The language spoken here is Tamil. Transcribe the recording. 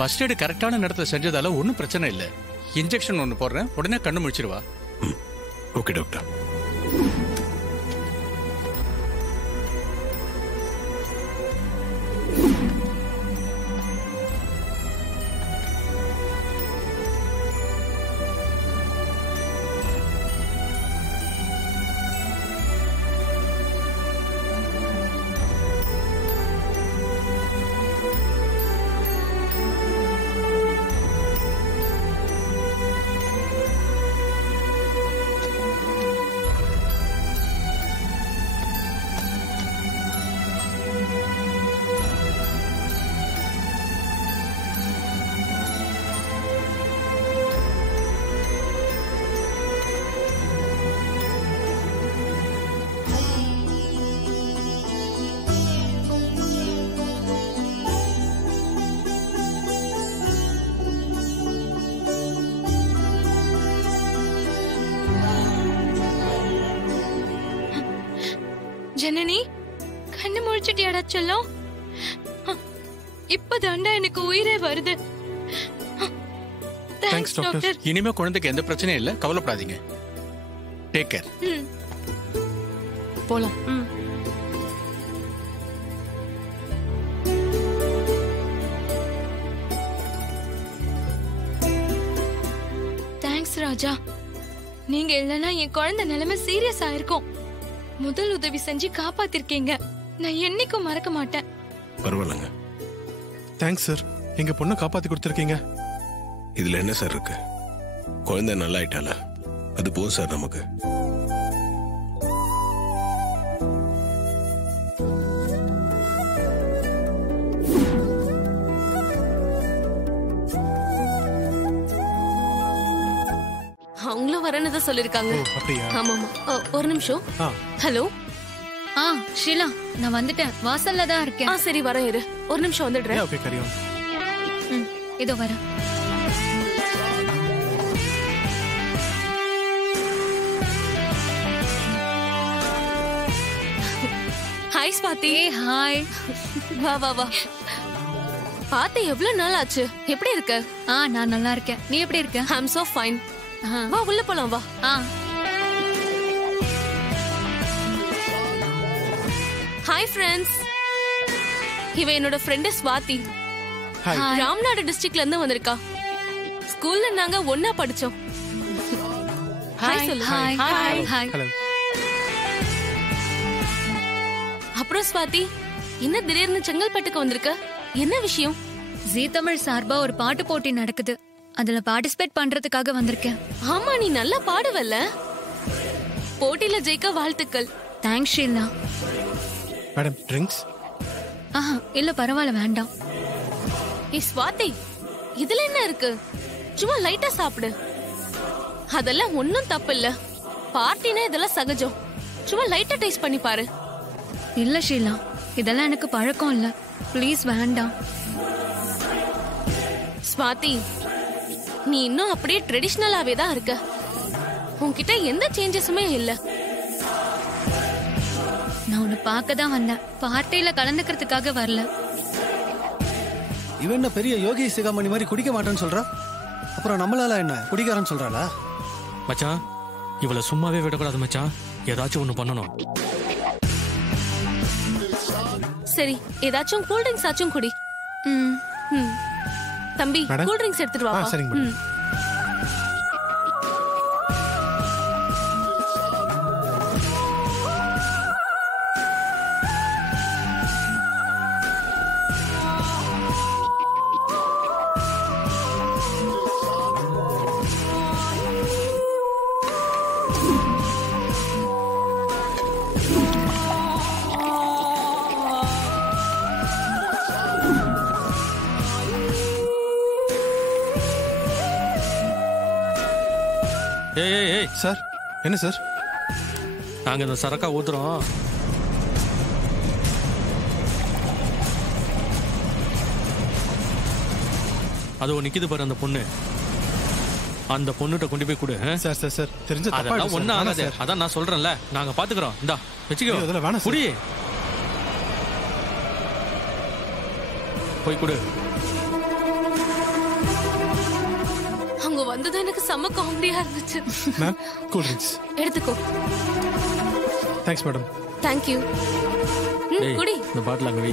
ஃபர்ஸ்ட் எய்டு கரெக்டான நேரத்தில் செஞ்சதால ஒன்றும் பிரச்சனை இல்லை. இன்ஜெக்ஷன் ஒன்று போடுறேன், உடனே கண்ணு முடிச்சிருவா. Okay doctor. ஜனனி, கண்ணு முழிச்சிட்டியாடா செல்லம்? இப்பதாண்டா எனக்கு உயிரே வருது. Thanks doctor. இனிமே குழந்தைக்கு எந்த பிரச்சனையும் இல்ல, கவலைப்படாதீங்க. Take care. போலாம். தேங்க்ஸ் ராஜா. நீங்க இல்லைன்னா என் குழந்தை நிலைமை சீரியஸ் ஆயிருக்கும். முதல் உதவி செஞ்சு காப்பாத்திருக்கீங்க. நான் என்னைக்கும் மறக்க மாட்டேன். பரவாயில்லைங்க. தேங்க்ஸ் சார், எங்க பொண்ணை காப்பாத்தி கொடுத்துருக்கீங்க. இதுல என்ன சார் இருக்கு? குழந்தை நல்லா ஆயிட்டால, அது போதும் சார் நமக்கு. அவங்களும் வரேன்னு சொல்லிருக்காங்க. ஆமா ஒரு நிமிஷம். ஹலோ. ஷீலா, நான் வந்துட்டேன். வாசல்ல தான் இருக்கேன். சரி வரேன், இரு. ஒரு நிமிஷம் வந்துடுறேன். Okay carry on. இதோ வரேன். ஹாய் ஸ்வாதி. ஹாய். வா வா வா. பாத்து எவ்வளவு நாள் ஆச்சு? எப்படி இருக்க? நான் நல்லா இருக்கேன். நீ எப்படி இருக்க? ஐ அம் சோ ஃபைன். வா உள்ள போலாம் வா. Hi friends. இவ என்னோட ஃப்ரெண்ட் ஸ்வாதி. ராம்நாடு டிஸ்ட்ரிக்ட்ல இருந்து வந்திருக்கா. ஸ்கூல்ல நாங்க ஒண்ணா படிச்சோம். ஹாய் சொல்லு. ஹாய். ஹாய். ஹலோ. அப்புறம் ஸ்வாதி, என்ன திடீர்னு செங்கல்பட்டுக்கு வந்திருக்க? என்ன விஷயம்? ஜீ தமிழ் சார்பா ஒரு பாட்டு போட்டி நடக்குது. அதுல பார்ட்டிசிபேட் பண்றதுக்காக வந்திருக்கேன். ஆமா, நீ நல்லா பாடுவல்ல. போட்டியில ஜெயிக்க வாழ்த்துக்கள். தேங்க்ஸ் ஷீலா. Madam drinks? இல்ல பரவாயில்ல, வேண்டாம். ஸ்வாதி, இதுல என்ன இருக்கு? சும்மா லைட்டா சாப்பிடு. அதெல்லாம் ஒன்னும் தப்பு இல்ல. பார்ட்டினா இதெல்லாம் சகஜம். சும்மா லைட்டா டேஸ்ட் பண்ணி பாரு. இல்ல ஷீலா, இதெல்லாம் எனக்கு பழக்கம் இல்ல. ப்ளீஸ் வேண்டாம். ஸ்வாதி, நீ இன்னும் அப்படியே ட்ரெடிஷனலாவே தான் இருக்க. உன்கிட்ட எந்த சேஞ்சஸுமே இல்ல. நான் உன்னை பார்க்க தான் வந்தேன். பார்ட்டியில கலந்துக்கிறதுக்காக வரல. இவன் என்ன பெரிய யோகி சிகாமணி மாதிரி குடிக்க மாட்டேன்னு சொல்றா? அப்புறம் நம்மளால என்ன குடிக்காரன்னு சொல்றாளா? மச்சான், இவளை சும்மாவே விடக்கூடாது மச்சான். ஏதாச்சும் ஒண்ணு பண்ணணும். சரி, ஏதாச்சும் கூல் ட்ரிங்க்ஸ் ஆச்சும் குடி. தம்பி, கூல் ட்ரிங்க்ஸ் எடுத்துட்டு வா. சரிங்க மேடம். ஏய் சார், என்ன சார்? நாங்க இந்த சரக்கா ஊத்துறோம். அது நிக்குது பாரு அந்த பொண்ணு. அந்த பொண்ணுகிட்ட கொண்டு போய் கொடு. சார் சார் சார், தெரிஞ்ச தப்பா அதெல்லாம் ஒண்ணும் ஆகாது. அதான் நான் சொல்றேன்ல, நாங்க பாத்துக்கிறோம். இந்தா வச்சுக்கோ. அதெல்லாம் வேணாம் குடி. போய் கொடு. வந்ததும் எனக்கு செம்ம காமெடியா இருந்துச்சு. மேம் கூல் ட்ரிங்க்ஸ் எடுத்துக்கோ. Thanks madam. தேங்க்யூ. டேய், குடி. இந்த பாட்டில் அங்கே வை.